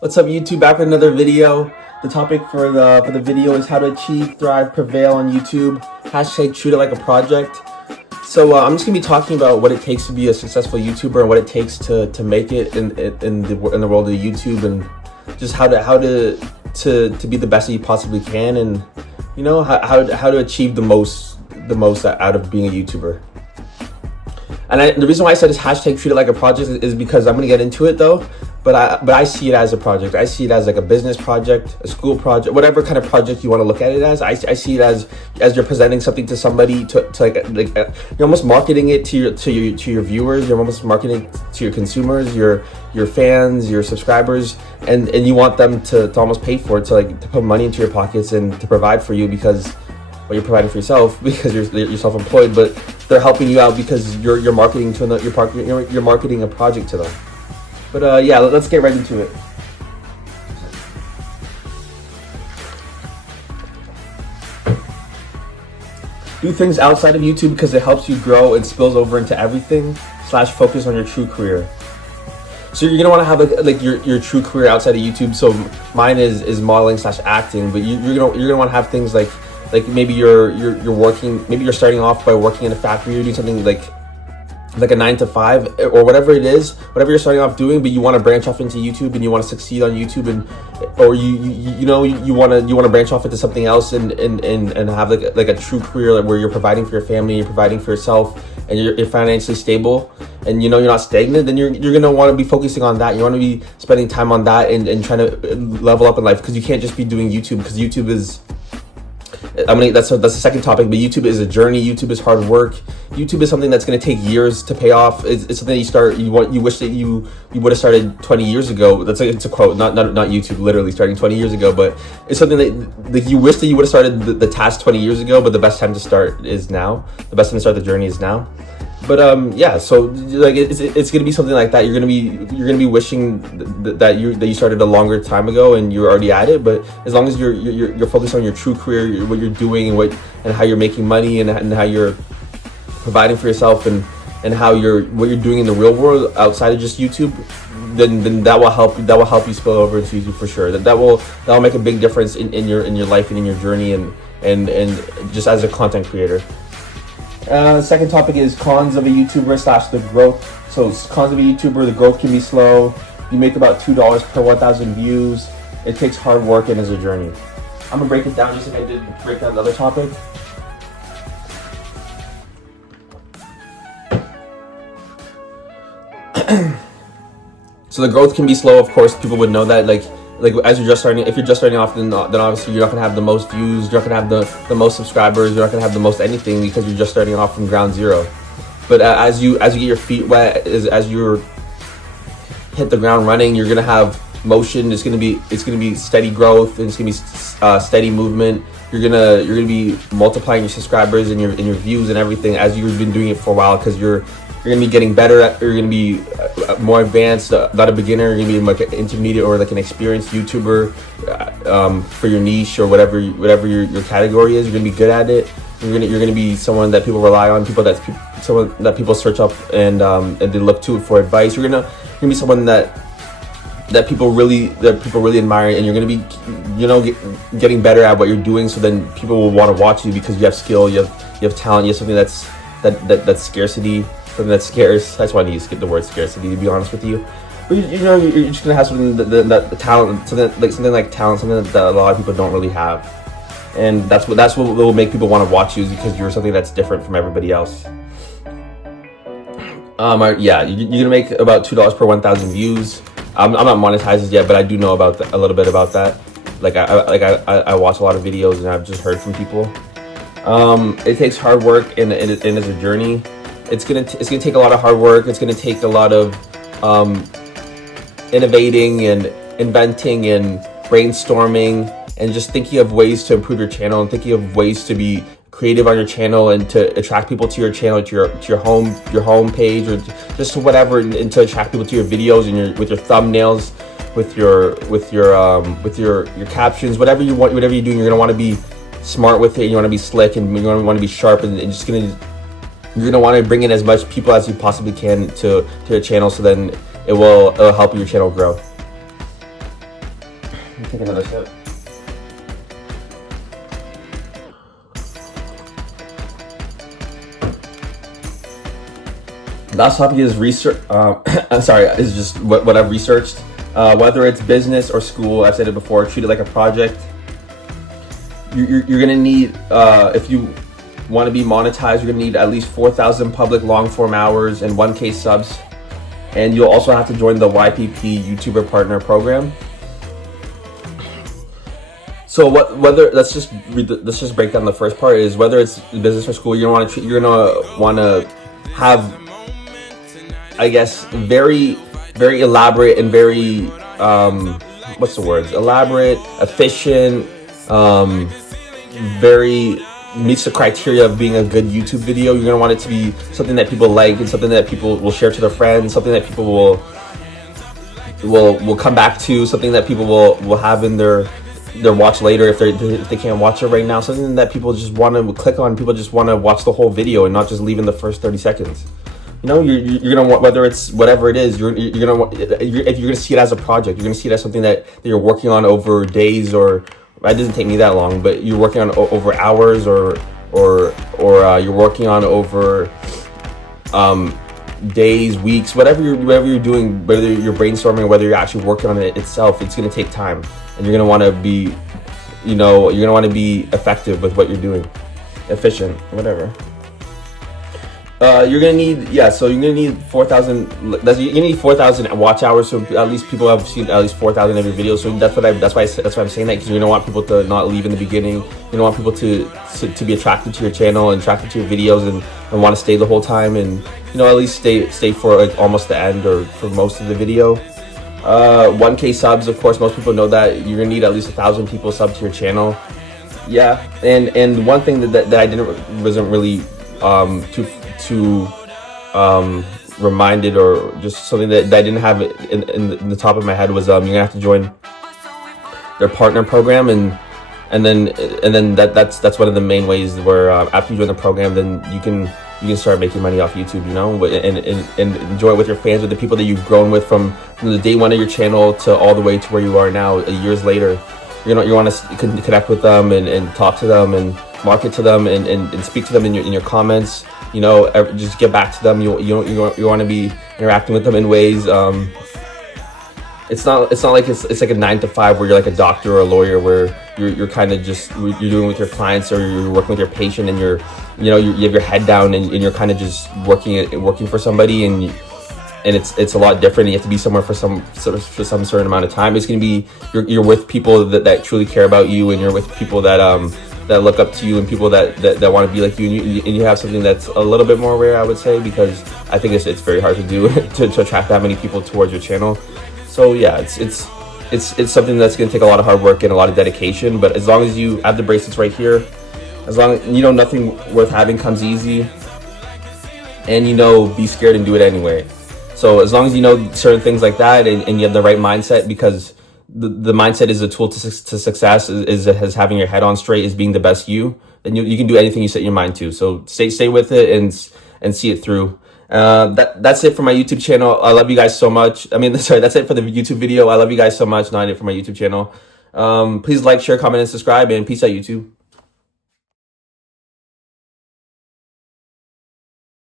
What's up, YouTube? Back with another video. The topic for the video is how to achieve, thrive, prevail on YouTube. Hashtag treat it like a project. So I'm just gonna be talking about what it takes to be a successful YouTuber and what it takes to make it in the world of YouTube, and just how to be the best that you possibly can, and you know how to achieve the most out of being a YouTuber. And the reason why I said is hashtag treat it like a project is because I'm gonna get into it though. But I see it as a project. I see it as like a business project, a school project, whatever kind of project you want to look at it as. I see it as you're presenting something to somebody to you're almost marketing it to your viewers. You're almost marketing it to your consumers, your fans, your subscribers, and you want them to almost pay for it, to put money into your pockets and to provide for you, because well, you're providing for yourself because you're self-employed, but they're helping you out because you're marketing to them, you're marketing a project to them. But yeah, let's get right into it. Do things outside of YouTube because it helps you grow and spills over into everything / focus on your true career. So you're gonna want to have like your true career outside of YouTube. So mine is modeling / acting, but you're gonna want to have things like maybe you're working, maybe you're starting off by working in a factory, you're doing something like a 9 to 5 or whatever it is, whatever you're starting off doing, but you want to branch off into YouTube and you want to succeed on YouTube, or you want to branch off into something else and have like a true career where you're providing for your family, you're providing for yourself, and you're financially stable, and you're not stagnant. Then you're gonna want to be focusing on that. You want to be spending time on that and trying to level up in life, because you can't just be doing YouTube, because YouTube is, that's the second topic, but YouTube is a journey. YouTube is hard work. YouTube is something that's going to take years to pay off. It's something you wish that you would have started 20 years ago. It's a quote, not YouTube literally starting 20 years ago, but it's something that you wish that you would have started the task 20 years ago, but the best time to start is now. The best time to start the journey is now. But yeah, so like it's gonna be something like that. You're gonna be wishing that you started a longer time ago and you're already at it. But as long as you're focused on your true career, what you're doing, and how you're making money, and how you're providing for yourself, and how what you're doing in the real world outside of just YouTube, then that will help you spill over into YouTube for sure. That will make a big difference in your life and in your journey, and just as a content creator. Second topic is cons of a YouTuber / the growth. So cons of a YouTuber: the growth can be slow. You make about $2 per 1,000 views. It takes hard work and is a journey. I'm gonna break it down just like I did break down the other topic. So the growth can be slow, of course. People would know that. Like as you're just starting, if you're just starting off, then obviously you're not gonna have the most views, you're not gonna have the most subscribers, you're not gonna have the most anything, because you're just starting off from ground zero. But as you get your feet wet, as you hit the ground running, you're gonna have motion. It's gonna be steady growth, and it's gonna be steady movement. You're gonna be multiplying your subscribers and your views and everything as you've been doing it for a while, because you're gonna be getting better at, you're gonna be more advanced, not a beginner. You're gonna be like an intermediate or like an experienced YouTuber for your niche or whatever your category is. You're gonna be good at it. You're gonna be someone that people rely on, someone that people search up and they look to for advice. You're gonna be someone that people really admire, and you're gonna be getting better at what you're doing. So then people will want to watch you because you have skill, you have talent, you have something that's scarcity. Something that's scarce. That's why I need to skip the word scarcity, to be honest with you. But you're just gonna have something that talent, something like talent, something that a lot of people don't really have, and that's what will make people want to watch you, because you're something that's different from everybody else. Yeah, you're gonna make about $2 per 1,000 views. I'm not monetized yet, but I do know a little bit about that. I watch a lot of videos, and I've just heard from people. It takes hard work, and it's a journey. It's gonna take a lot of hard work. It's gonna take a lot of innovating and inventing and brainstorming, and just thinking of ways to improve your channel, and thinking of ways to be creative on your channel, and to attract people to your channel, to your home page, or just whatever, and to attract people to your videos, and with your thumbnails, with your captions, whatever you're doing. You're gonna want to be smart with it. You want to be slick, and you're gonna want to be sharp, and just you're gonna want to bring in as much people as you possibly can to your channel, so then it will help your channel grow. Take another sip. Last topic is research. I'm sorry, is just what I've researched. Whether it's business or school, I've said it before, treat it like a project. You're gonna need, if you want to be monetized, you're gonna need at least 4,000 public long form hours and 1K subs. And you'll also have to join the YPP YouTuber Partner Program. So let's just break down the first part. Is whether it's business or school, you're gonna want to have, I guess, very elaborate and very what's the words? Elaborate, efficient, very meets the criteria of being a good YouTube video. You're gonna want it to be something that people like and something that people will share to their friends, something that people will come back to, something that people will have in their watch later if they can't watch it right now, something that people just want to click on, people just want to watch the whole video and not just leave in the first 30 seconds. You know, you're gonna want, whether it's whatever it is, if you're gonna see it as a project, you're gonna see it as something that you're working on over days, or it doesn't take me that long, but you're working on over hours, or you're working on over days, weeks, whatever you're doing, whether you're brainstorming or whether you're actually working on it itself. It's gonna take time, and you're gonna want to be, you're gonna want to be effective with what you're doing, efficient, whatever. You're gonna need, so you're gonna need 4,000. You're gonna need 4,000 watch hours, so at least people have seen at least 4,000 of your videos. So that's why I'm saying that, because you don't want people to not leave in the beginning. You don't want people to be attracted to your channel and attracted to your videos and want to stay the whole time, and at least stay for like almost the end or for most of the video. 1K subs, of course, most people know that you're gonna need at least 1,000 people sub to your channel. Yeah, and one thing that I wasn't really too reminded, or just something that I didn't have in the top of my head, was you're gonna have to join their partner program, and then that's one of the main ways where after you join the program, then you can start making money off YouTube, and enjoy it with your fans, with the people that you've grown with from the day one of your channel to all the way to where you are now, years later. You want to connect with them and talk to them and market to them and speak to them in your comments. Just get back to them. You want to be interacting with them in ways. It's not like it's like a 9 to 5 where you're like a doctor or a lawyer, where you're kind of just, you're doing with your clients, or you're working with your patient, and you have your head down, and you're kind of just working for somebody, and it's a lot different. You have to be somewhere for some certain amount of time. It's gonna be, you're with people that truly care about you, and you're with people that look up to you, and people that want to be like you, and you have something that's a little bit more rare, I would say, because I think it's very hard to do to attract that many people towards your channel. So yeah, it's something that's going to take a lot of hard work and a lot of dedication, but as long as you have the bracelets right here, as long as nothing worth having comes easy, and be scared and do it anyway. So as long as you know certain things like that, and you have the right mindset, because the mindset is a tool to success, is having your head on straight, is being the best you, then you can do anything you set your mind to. So stay with it and see it through. That's it for my YouTube channel. I love you guys so much. That's it for the YouTube video. I love you guys so much. Not it for my YouTube channel. Please like, share, comment, and subscribe, and peace out, YouTube.